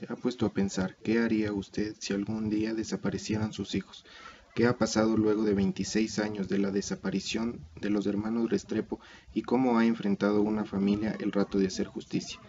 ¿Se ha puesto a pensar qué haría usted si algún día desaparecieran sus hijos? ¿Qué ha pasado luego de 26 años de la desaparición de los hermanos Restrepo y cómo ha enfrentado una familia el rato de hacer justicia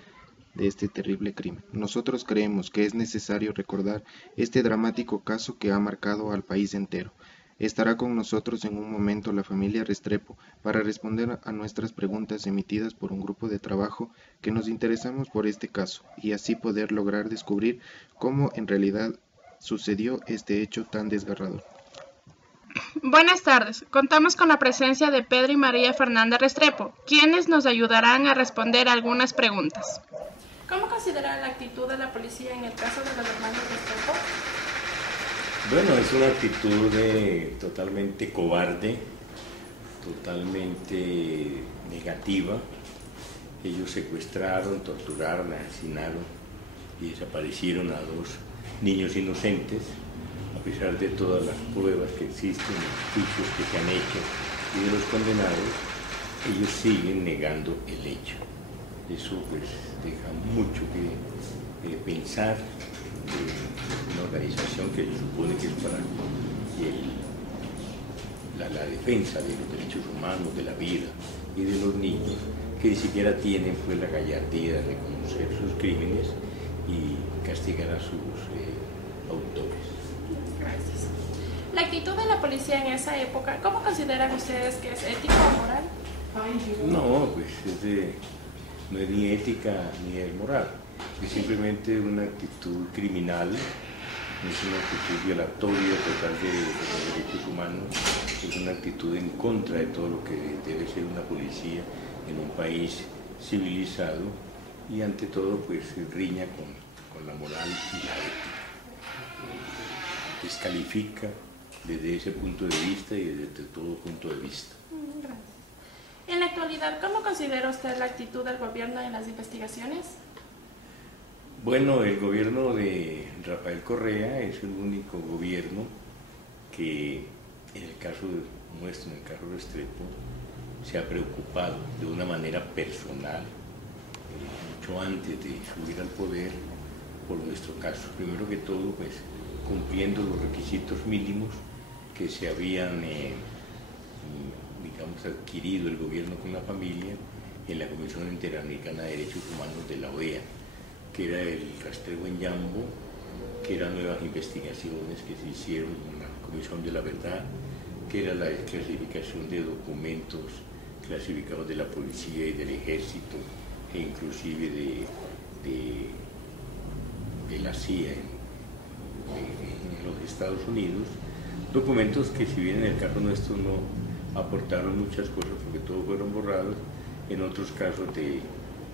de este terrible crimen? Nosotros creemos que es necesario recordar este dramático caso que ha marcado al país entero. Estará con nosotros en un momento la familia Restrepo para responder a nuestras preguntas emitidas por un grupo de trabajo que nos interesamos por este caso y así poder lograr descubrir cómo en realidad sucedió este hecho tan desgarrador. Buenas tardes. Contamos con la presencia de Pedro y María Fernanda Restrepo, quienes nos ayudarán a responder algunas preguntas. ¿Cómo considera la actitud de la policía en el caso de los hermanos Restrepo? Bueno, es una actitud totalmente cobarde, totalmente negativa. Ellos secuestraron, torturaron, asesinaron y desaparecieron a dos niños inocentes, a pesar de todas las pruebas que existen, los juicios que se han hecho y de los condenados, ellos siguen negando el hecho. Eso pues deja mucho que pensar de una organización que se supone que es para la defensa de los derechos humanos, de la vida y de los niños, que ni siquiera tienen pues la gallardía de reconocer sus crímenes y castigar a sus autores. Gracias. La actitud de la policía en esa época, ¿cómo consideran ustedes que es ética o moral? No, pues no es ni ética ni es moral. Es simplemente una actitud criminal, es una actitud violatoria total de los derechos humanos, es una actitud en contra de todo lo que debe ser una policía en un país civilizado y ante todo pues riña con la moral y la ética. Descalifica desde ese punto de vista y desde todo punto de vista. Gracias. En la actualidad, ¿cómo considera usted la actitud del gobierno en las investigaciones? Bueno, el gobierno de Rafael Correa es el único gobierno que, en el caso nuestro, en el caso de Restrepo, se ha preocupado de una manera personal, mucho antes de subir al poder, por nuestro caso. Primero que todo, pues, cumpliendo los requisitos mínimos que se habían, digamos, adquirido el gobierno con la familia en la Comisión Interamericana de Derechos Humanos de la OEA, que era el rastreo en Yambo, que eran nuevas investigaciones que se hicieron en la Comisión de la Verdad, que era la desclasificación de documentos clasificados de la policía y del ejército, e inclusive de la CIA en los Estados Unidos, documentos que si bien en el caso nuestro no aportaron muchas cosas porque todos fueron borrados, en otros casos de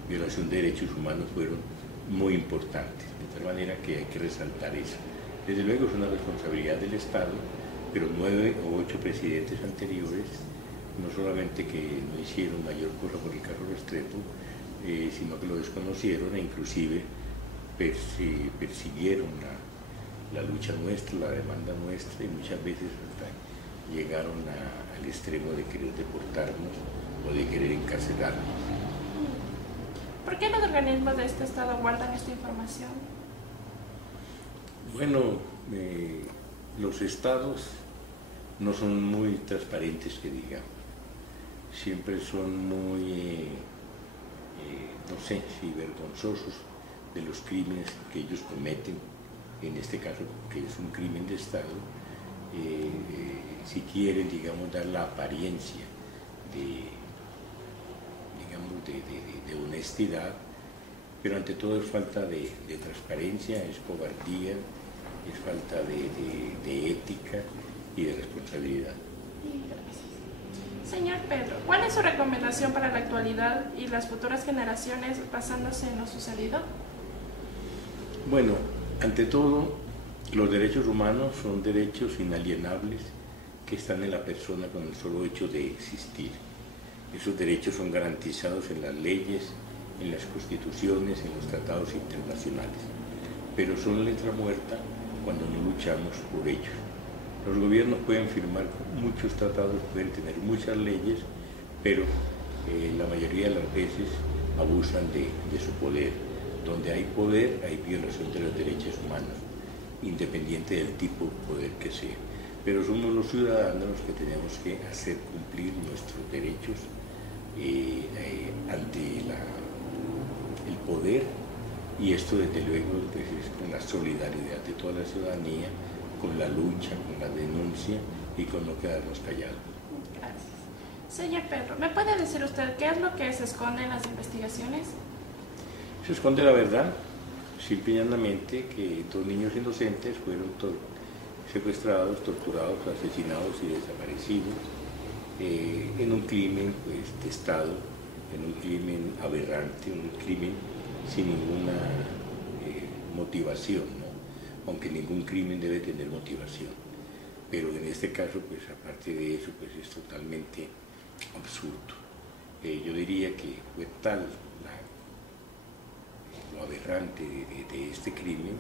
violación de derechos humanos fueron muy importantes, de tal manera que hay que resaltar eso. Desde luego es una responsabilidad del Estado, pero 9 o 8 presidentes anteriores, no solamente que no hicieron mayor cosa por el caso Restrepo, sino que lo desconocieron e inclusive persiguieron la lucha nuestra, la demanda nuestra, y muchas veces hasta llegaron al extremo de querer deportarnos o de querer encarcelarnos. ¿Por qué los organismos de este Estado guardan esta información? Bueno, los estados no son muy transparentes, que digamos. Siempre son muy, no sé, si vergonzosos de los crímenes que ellos cometen, en este caso que es un crimen de Estado, si quieren, digamos, dar la apariencia de honestidad, pero ante todo es falta de transparencia, es cobardía, es falta de ética y de responsabilidad. Gracias. Señor Pedro, ¿cuál es su recomendación para la actualidad y las futuras generaciones basándose en lo sucedido? Bueno, ante todo, los derechos humanos son derechos inalienables que están en la persona con el solo hecho de existir. Esos derechos son garantizados en las leyes, en las constituciones, en los tratados internacionales, pero son letra muerta cuando no luchamos por ellos. Los gobiernos pueden firmar muchos tratados, pueden tener muchas leyes, pero la mayoría de las veces abusan de su poder, Donde hay poder, hay violación de los derechos humanos, independiente del tipo de poder que sea. Pero somos los ciudadanos los que tenemos que hacer cumplir nuestros derechos ante el poder, y esto desde luego pues, es con la solidaridad de toda la ciudadanía, con la lucha, con la denuncia y con no quedarnos callados. Gracias. Señor Pedro, ¿me puede decir usted qué es lo que se esconde en las investigaciones? Se esconde la verdad, simple y llanamente que dos niños inocentes fueron secuestrados, torturados, asesinados y desaparecidos en un crimen pues, de Estado, en un crimen aberrante, un crimen sin ninguna motivación, ¿no? Aunque ningún crimen debe tener motivación. Pero en este caso, pues aparte de eso, pues es totalmente absurdo. Yo diría que fue tal lo aberrante de este crimen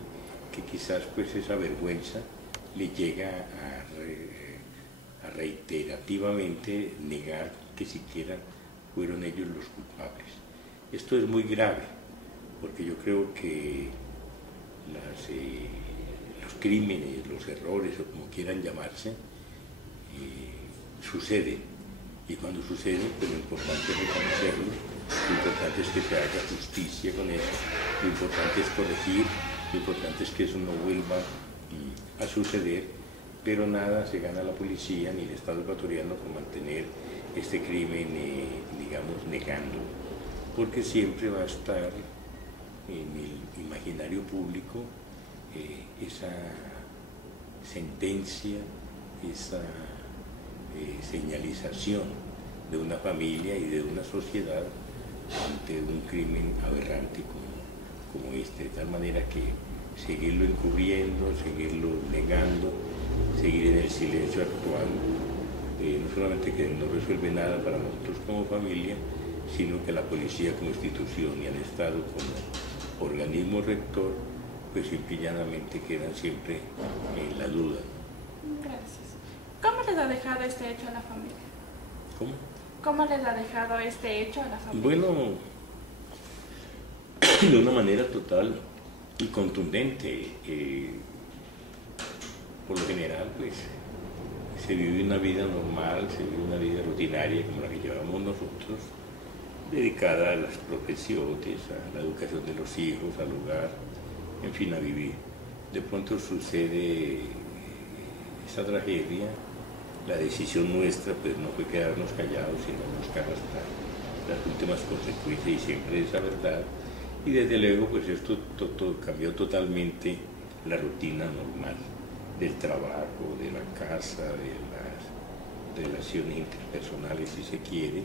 que quizás pues esa vergüenza le llega a reiterativamente negar que siquiera fueron ellos los culpables. Esto es muy grave, porque yo creo que los crímenes, los errores, o como quieran llamarse, suceden. Y cuando suceden, pues lo importante es reconocerlo, lo importante es que se haga justicia con eso, lo importante es corregir, lo importante es que eso no vuelva a suceder, pero nada se gana la policía ni el Estado ecuatoriano con mantener este crimen, digamos, negando, porque siempre va a estar en el imaginario público esa sentencia, esa señalización de una familia y de una sociedad ante un crimen aberrante como este, de tal manera que seguirlo encubriendo, seguirlo negando, seguir en el silencio actual, no solamente que no resuelve nada para nosotros como familia, sino que la policía como institución y el Estado como organismo rector, pues simple y llanamente quedan siempre en la duda. Gracias. ¿Cómo les ha dejado este hecho a la familia? ¿Cómo? ¿Cómo les ha dejado este hecho a la familia? Bueno, de una manera total y contundente. Por lo general, pues, se vive una vida normal, se vive una vida rutinaria como la que llevamos nosotros, dedicada a las profesiones, a la educación de los hijos, al hogar, en fin, a vivir. De pronto sucede esta tragedia. La decisión nuestra pues no fue quedarnos callados, sino buscar hasta las últimas consecuencias y siempre esa verdad. Y desde luego pues esto cambió totalmente la rutina normal del trabajo, de la casa, de las relaciones interpersonales si se quiere,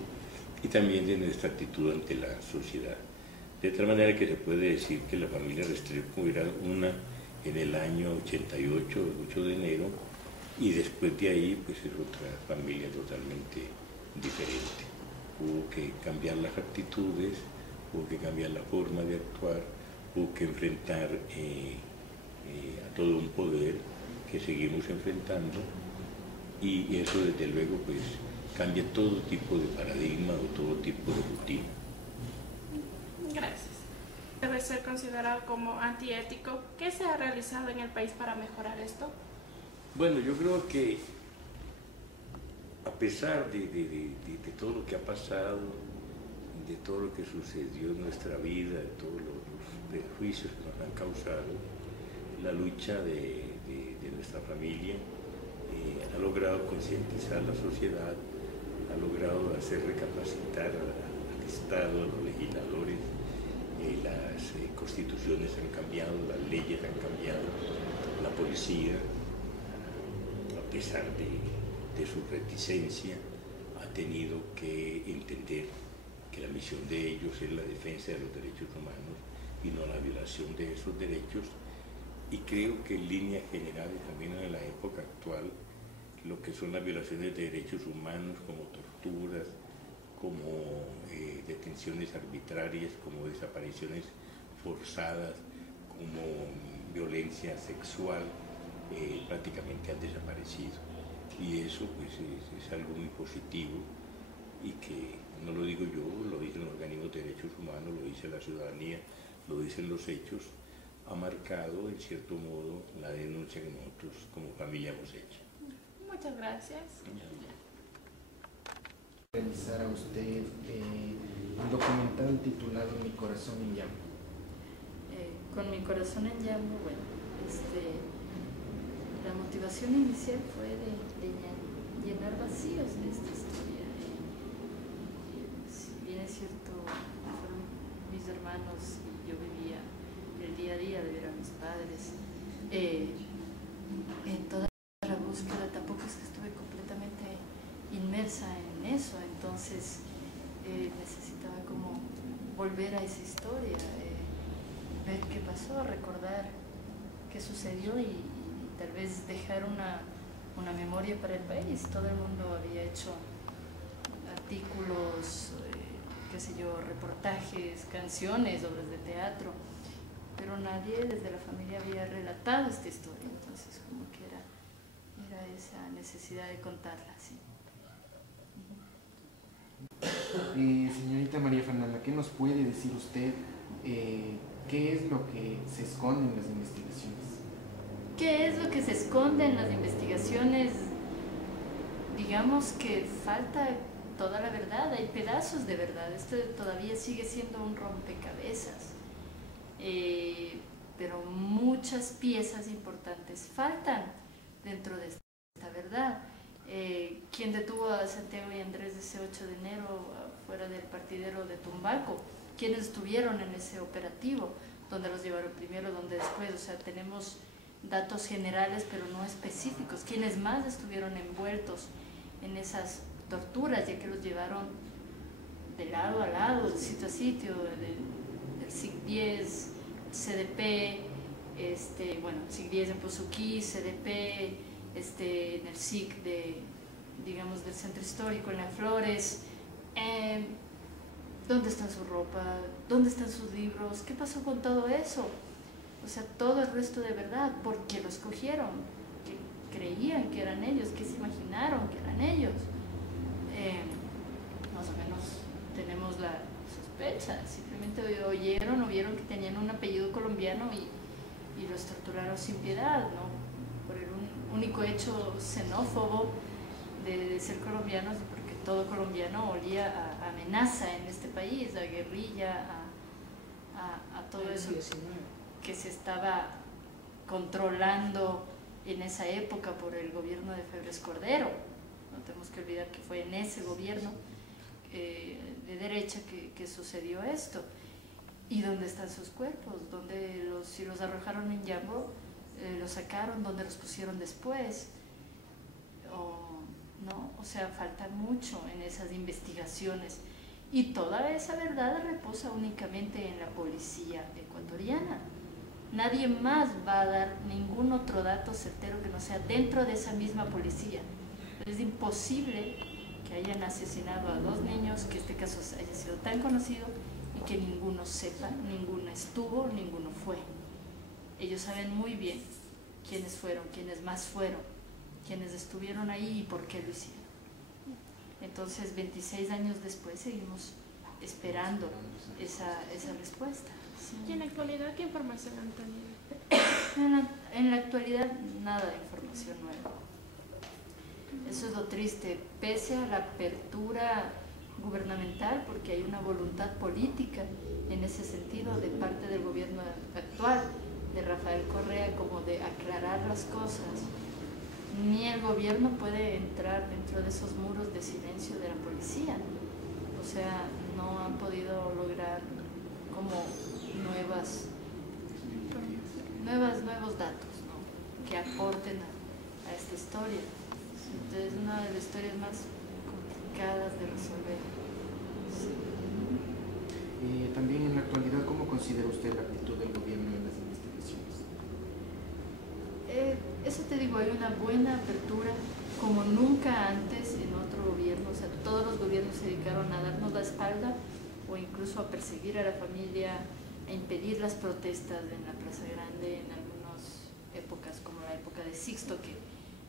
y también de nuestra actitud ante la sociedad. De tal manera que se puede decir que la familia Restrepo era una en el año 88, el 8 de enero, y después de ahí pues es otra familia totalmente diferente. Hubo que cambiar las actitudes, hubo que cambiar la forma de actuar, hubo que enfrentar a todo un poder que seguimos enfrentando, y eso desde luego pues cambia todo tipo de paradigma o todo tipo de rutina. Gracias. Debe ser considerado como antiético. ¿Qué se ha realizado en el país para mejorar esto? Bueno, yo creo que a pesar de todo lo que ha pasado, de todo lo que sucedió en nuestra vida, de todos los perjuicios que nos han causado, la lucha de nuestra familia ha logrado concientizar a la sociedad, ha logrado hacer recapacitar al Estado, a los legisladores, las constituciones han cambiado, las leyes han cambiado, la policía, a pesar de su reticencia, ha tenido que entender que la misión de ellos es la defensa de los derechos humanos y no la violación de esos derechos. Y creo que en líneas generales, también en la época actual, lo que son las violaciones de derechos humanos, como torturas, como detenciones arbitrarias, como desapariciones forzadas, como violencia sexual, prácticamente han desaparecido. Y eso pues es algo muy positivo y que no lo digo yo, lo dicen los organismos de derechos humanos, lo dice la ciudadanía, lo dicen los hechos, ha marcado en cierto modo la denuncia que nosotros como familia hemos hecho. Muchas gracias. Realizar a usted un documental titulado Mi corazón en llamas. Con Mi corazón en llamas, bueno, la motivación inicial fue de llenar vacíos de esta historia. Si bien es cierto, fueron mis hermanos y yo vivía el día a día de ver a mis padres, en toda la búsqueda tampoco es que estuve completamente inmersa en eso, entonces necesitaba como volver a esa historia, ver qué pasó, recordar qué sucedió y tal vez dejar una memoria para el país. Todo el mundo había hecho artículos, qué sé yo, reportajes, canciones, obras de teatro, pero nadie desde la familia había relatado esta historia, entonces como que era esa necesidad de contarla, sí. Señorita María Fernanda, ¿qué nos puede decir usted? ¿Qué es lo que se esconde en las investigaciones? ¿Qué es lo que se esconde en las investigaciones? Digamos que falta toda la verdad, hay pedazos de verdad, esto todavía sigue siendo un rompecabezas, pero muchas piezas importantes faltan dentro de esta verdad. ¿Quién detuvo a Santiago y Andrés ese 8 de enero fuera del partidero de Tumbaco? ¿Quiénes estuvieron en ese operativo? ¿Dónde los llevaron primero, dónde después? O sea, tenemos datos generales pero no específicos. ¿Quiénes más estuvieron envueltos en esas torturas, ya que los llevaron de lado a lado, de sitio a sitio, del SIC-10, CDP, bueno, SIC-10 en Pozuquí, CDP, en el SIC digamos, del centro histórico, en Las Flores? ¿Dónde está su ropa? ¿Dónde están sus libros? ¿Qué pasó con todo eso? O sea, todo el resto de verdad, ¿por qué los cogieron? ¿Qué creían que eran ellos? ¿Qué se imaginaron que eran ellos? Más o menos tenemos la sospecha, simplemente oyeron o vieron que tenían un apellido colombiano y los torturaron sin piedad, ¿no? Por el único hecho xenófobo de ser colombianos, porque todo colombiano olía a amenaza en este país, a guerrilla, a todo eso que se estaba controlando en esa época por el gobierno de Febres Cordero. No tenemos que olvidar que fue en ese gobierno de derecha que sucedió esto. ¿Y dónde están sus cuerpos? Si los arrojaron en Yambo, los sacaron, ¿dónde los pusieron después? ¿No? O sea, falta mucho en esas investigaciones. Y toda esa verdad reposa únicamente en la policía ecuatoriana. Nadie más va a dar ningún otro dato certero que no sea dentro de esa misma policía. Es imposible que hayan asesinado a 2 niños, que este caso haya sido tan conocido y que ninguno sepa, ninguno estuvo, ninguno fue. Ellos saben muy bien quiénes fueron, quiénes más fueron, quiénes estuvieron ahí y por qué lo hicieron. Entonces, 26 años después seguimos esperando esa respuesta. Sí. ¿Y en la actualidad qué información han tenido? En la actualidad nada de información nueva. Eso es lo triste, pese a la apertura gubernamental, porque hay una voluntad política en ese sentido de parte del gobierno actual, de Rafael Correa, como de aclarar las cosas. Ni el gobierno puede entrar dentro de esos muros de silencio de la policía. O sea, no han podido lograr como nuevos datos, ¿no?, que aporten a esta historia. Entonces, es una de las historias más complicadas de resolver. Sí. También en la actualidad, ¿cómo considera usted la actitud del gobierno en las investigaciones? Eso te digo, hay una buena apertura, como nunca antes en otro gobierno. O sea, todos los gobiernos se dedicaron a darnos la espalda o incluso a perseguir a la familia, a impedir las protestas en la Plaza Grande en algunas épocas, como la época de Sixto, que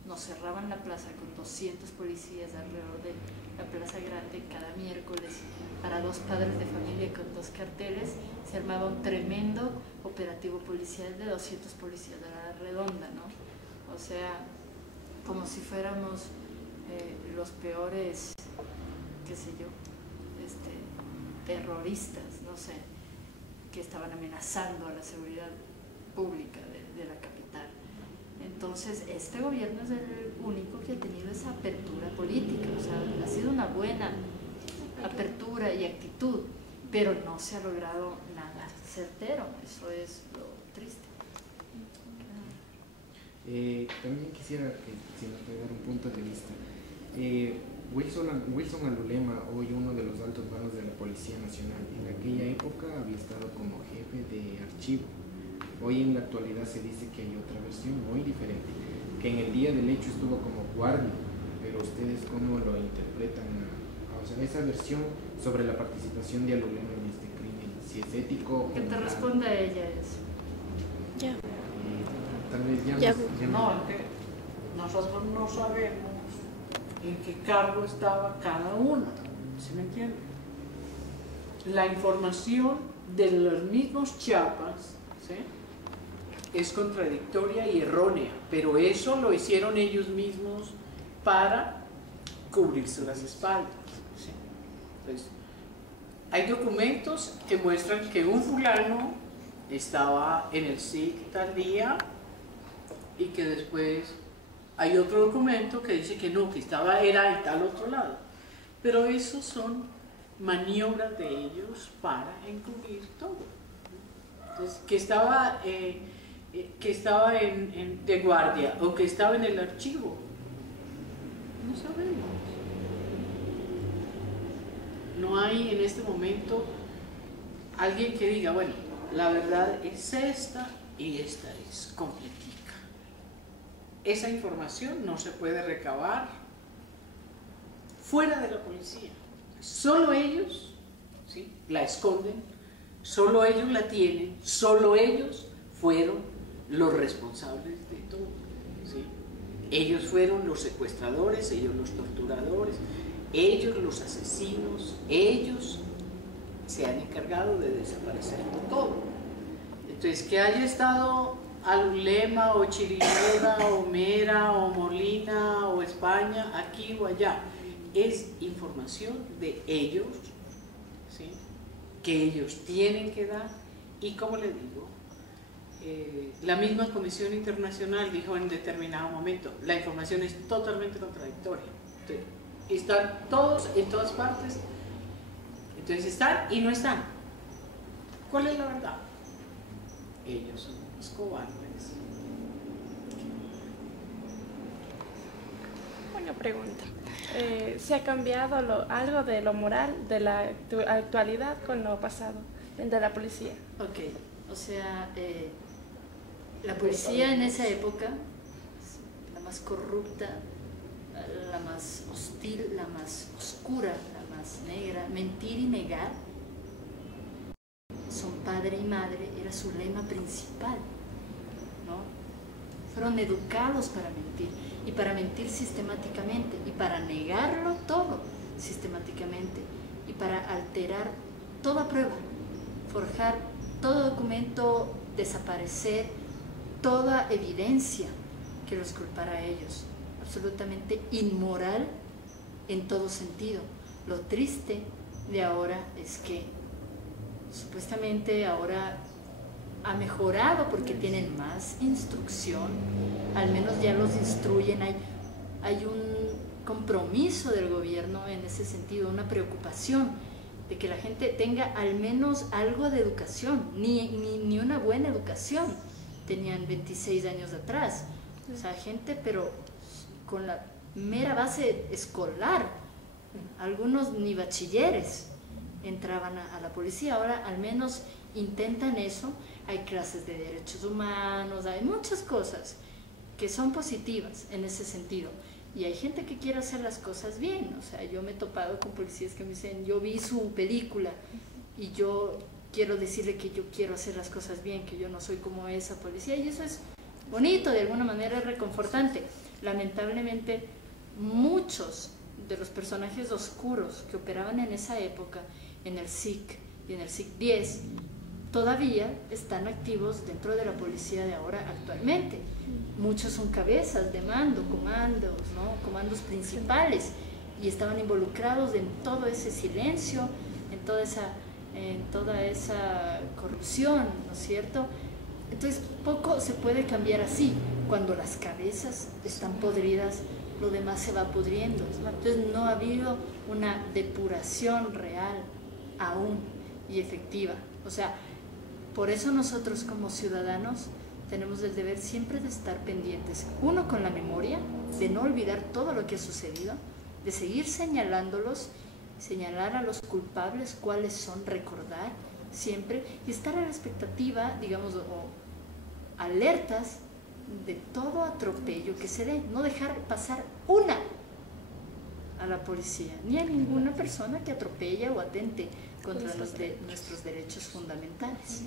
nos cerraban la plaza con 200 policías alrededor de la Plaza Grande cada miércoles para 2 padres de familia con 2 carteles. Se armaba un tremendo operativo policial de 200 policías a la redonda, ¿no? O sea, como si fuéramos los peores, qué sé yo, terroristas, no sé, que estaban amenazando a la seguridad pública de la capital. Entonces, este gobierno es el único que ha tenido esa apertura política, o sea, ha sido una buena apertura y actitud, pero no se ha logrado nada certero, eso es lo triste. También quisiera que si nos puede dar un punto de vista. Wilson Alulema, hoy uno de los altos mandos de la Policía Nacional, en aquella época había estado como jefe de archivo. Hoy en la actualidad se dice que hay otra versión muy diferente, que en el día del hecho estuvo como guardia, pero ustedes cómo lo interpretan, o sea, esa versión sobre la participación de Alulema en este crimen, si es ético o Que te moral. responda ella eso. Ya. Tal vez ya No, es que nosotros no sabemos en qué cargo estaba cada uno, ¿sí me entiende? La información de los mismos Chiapas, ¿sí?, es contradictoria y errónea, pero eso lo hicieron ellos mismos para cubrirse las espaldas, ¿sí? Entonces, hay documentos que muestran que un fulano estaba en el SIC tal día y que después hay otro documento que dice que no, que era en tal otro lado. Pero esos son maniobras de ellos para encubrir todo. Entonces, que estaba de guardia o que estaba en el archivo, no sabemos. No hay en este momento alguien que diga, bueno, la verdad es esta y esta es completica. Esa información no se puede recabar fuera de la policía. Solo ellos, ¿sí?, la esconden, solo ellos la tienen, solo ellos fueron los responsables de todo, ¿sí? Ellos fueron los secuestradores, ellos los torturadores, ellos los asesinos, ellos se han encargado de desaparecerlo todo. Entonces, que haya estado Alulema o Chiriboga o Mera o Molina o España, aquí o allá, es información de ellos, ¿sí?, que ellos tienen que dar. Y como les digo, la misma Comisión Internacional dijo en determinado momento, la información es totalmente contradictoria. Entonces, están todos en todas partes, entonces están y no están. ¿Cuál es la verdad? Ellos son los cobardes. Una pregunta. ¿Se ha cambiado algo de lo moral de la actualidad con lo pasado de la policía? Ok, o sea, la policía en esa época, la más corrupta, la más hostil, la más oscura, la más negra, mentir y negar, son padre y madre, era su lema principal, ¿no? Fueron educados para mentir, y para mentir sistemáticamente, y para negarlo todo sistemáticamente, y para alterar toda prueba, forjar todo documento, desaparecer toda evidencia que los culpara a ellos. Absolutamente inmoral en todo sentido. Lo triste de ahora es que supuestamente ahora ha mejorado porque tienen más instrucción, al menos ya los instruyen, hay un compromiso del gobierno en ese sentido, una preocupación de que la gente tenga al menos algo de educación, ni una buena educación tenían 26 años atrás, o sea, gente pero con la mera base escolar, algunos ni bachilleres entraban a la policía. Ahora al menos intentan eso, hay clases de derechos humanos, hay muchas cosas que son positivas en ese sentido, y hay gente que quiere hacer las cosas bien. O sea, yo me he topado con policías que me dicen, yo vi su película y yo quiero decirle que yo quiero hacer las cosas bien, que yo no soy como esa policía, y eso es bonito, de alguna manera es reconfortante, Lamentablemente, muchos de los personajes oscuros que operaban en esa época, en el SIC y en el SIC-10, todavía están activos dentro de la policía de ahora actualmente. Muchos son cabezas de mando, comandos, ¿no? Comandos principales, y estaban involucrados en todo ese silencio, en toda esa corrupción, ¿no es cierto? Entonces, poco se puede cambiar así. Cuando las cabezas están podridas, lo demás se va pudriendo. Entonces, no ha habido una depuración real aún y efectiva. O sea, por eso nosotros como ciudadanos tenemos el deber siempre de estar pendientes, uno, con la memoria, de no olvidar todo lo que ha sucedido, de seguir señalándolos, señalar a los culpables cuáles son, recordar siempre, y estar a la expectativa, digamos, o alertas de todo atropello que se dé, no dejar pasar una a la policía, ni a ninguna persona que atropella o atente contra nuestros derechos fundamentales.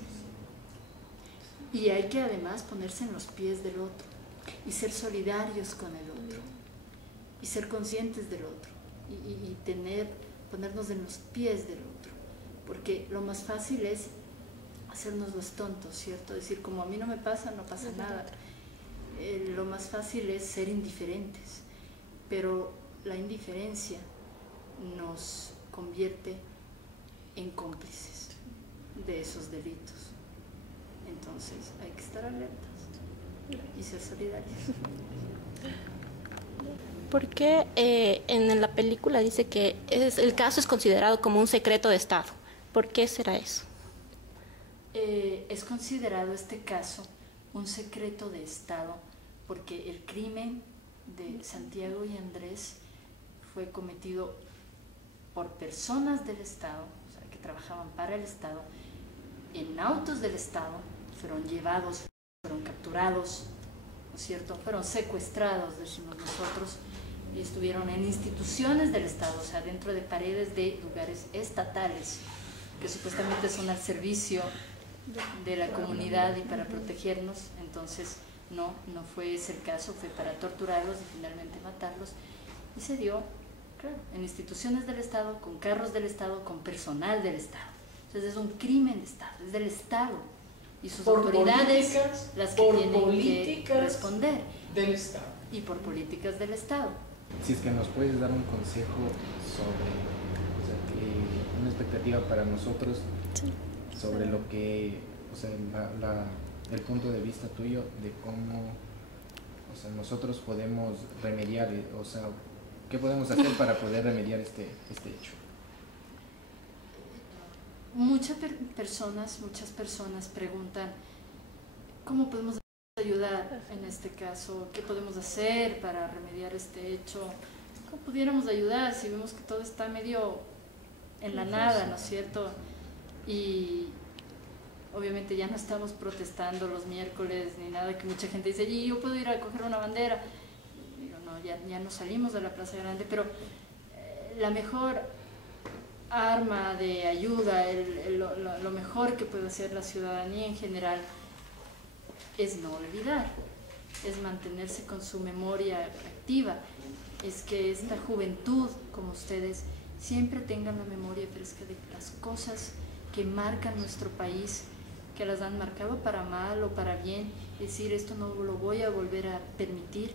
Y hay que además ponerse en los pies del otro y ser solidarios con el otro y ser conscientes del otro y ponernos en los pies del otro, porque lo más fácil es hacernos los tontos, ¿cierto? Decir, como a mí no me pasa, no pasa nada. Lo más fácil es ser indiferentes, pero la indiferencia nos convierte en cómplices de esos delitos. Entonces hay que estar alertas y ser solidarios. ¿Por qué en la película dice que el caso es considerado como un secreto de Estado? ¿Por qué será eso? Es considerado este caso un secreto de Estado porque el crimen de Santiago y Andrés fue cometido por personas del Estado, o sea, que trabajaban para el Estado, en autos del Estado, fueron llevados, fueron capturados, ¿no es cierto? Fueron secuestrados, decimos nosotros, y estuvieron en instituciones del Estado, o sea, dentro de paredes de lugares estatales, que supuestamente son al servicio de la comunidad y para protegernos. Entonces no fue ese el caso, fue para torturarlos y finalmente matarlos, y se dio, claro, en instituciones del Estado, con carros del Estado, con personal del Estado. Entonces es un crimen de Estado, es del Estado y sus autoridades las que tienen que responder del Estado y por políticas del Estado. Si es que nos puedes dar un consejo sobre, o sea, que una expectativa para nosotros sobre lo que, o sea, el punto de vista tuyo de cómo, o sea, nosotros podemos remediar, o sea, ¿qué podemos hacer para poder remediar este hecho? Muchas personas preguntan ¿cómo podemos ayudar en este caso? ¿Qué podemos hacer para remediar este hecho? ¿Cómo pudiéramos ayudar si vemos que todo está medio en la nada, ¿no es cierto? Y obviamente ya no estamos protestando los miércoles ni nada, que mucha gente dice, y yo puedo ir a coger una bandera. Digo, no, ya no salimos de la Plaza Grande, pero la mejor arma de ayuda, lo mejor que puede hacer la ciudadanía en general es no olvidar, es mantenerse con su memoria activa, es que esta juventud como ustedes siempre tengan la memoria fresca de las cosas que marcan nuestro país, que las han marcado para mal o para bien, decir esto no lo voy a volver a permitir.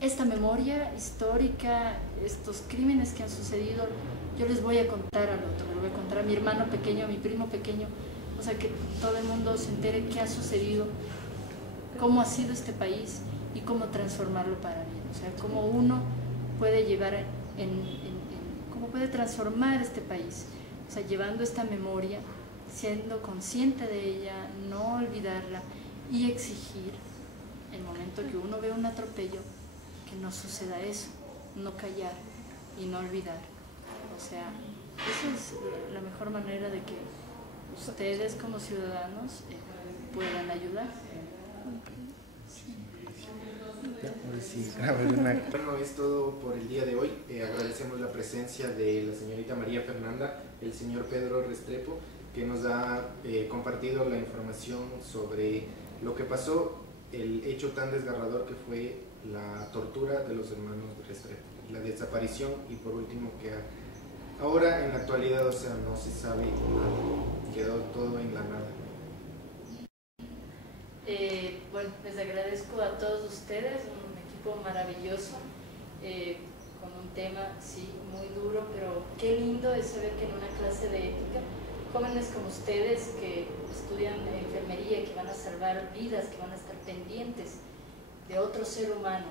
Esta memoria histórica, estos crímenes que han sucedido, yo les voy a contar al otro, le voy a contar a mi hermano pequeño, a mi primo pequeño, o sea, que todo el mundo se entere qué ha sucedido, cómo ha sido este país y cómo transformarlo para bien, o sea, cómo uno puede llevar cómo puede transformar este país, o sea, llevando esta memoria, siendo consciente de ella, no olvidarla y exigir, en el momento que uno ve un atropello, que no suceda eso, no callar y no olvidar. O sea, esa es la mejor manera de que ustedes como ciudadanos puedan ayudar. Bueno, es todo por el día de hoy. Agradecemos la presencia de la señorita María Fernanda, el señor Pedro Restrepo, que nos ha compartido la información sobre lo que pasó el hecho tan desgarrador que fue la tortura de los hermanos Restrepo, la desaparición y por último que ahora en la actualidad, o sea, no se sabe nada, quedó todo en la nada. Bueno, les agradezco a todos ustedes, un equipo maravilloso, con un tema, sí, muy duro, pero qué lindo es saber que en una clase de ética, jóvenes como ustedes que estudian enfermería, que van a salvar vidas, que van a estar pendientes de otro ser humano,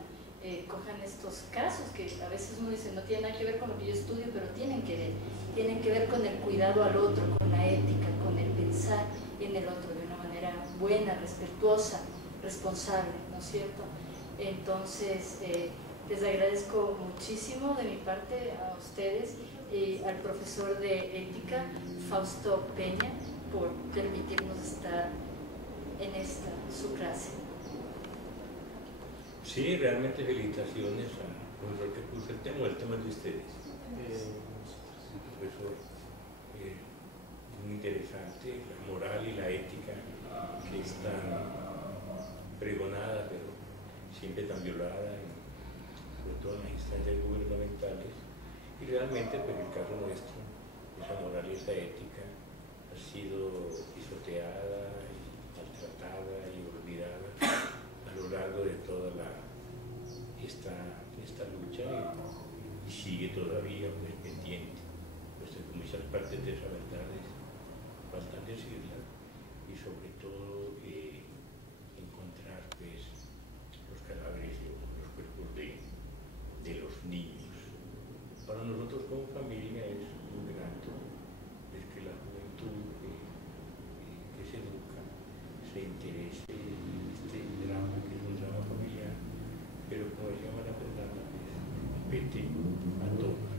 cojan estos casos que a veces uno dice no tienen nada que ver con lo que yo estudio, pero tienen que ver con el cuidado al otro, con la ética, con el pensar en el otro de una manera buena, respetuosa, responsable, ¿no es cierto? Entonces, les agradezco muchísimo de mi parte a ustedes y al profesor de ética, Fausto Peña, por permitirnos estar en esta, su clase. Sí, realmente felicitaciones al profesor que puso el tema es de ustedes. Un profesor muy interesante, la moral y la ética que es tan pregonada, pero siempre tan violada, sobre todo en las instancias gubernamentales, y realmente pues el caso nuestro, esa moral y esa ética ha sido pisoteada y maltratada y olvidada a lo largo de toda esta lucha y sigue todavía muy pendiente, puesto que muchas partes de esa verdad faltan decirla y sobre todo encontrar pues los cadáveres y los cuerpos de los niños. Para nosotros como familia es un grato es que la juventud que se educa se interese en este drama que es un drama familiar, pero como decía María Fernanda, pues compete a todos.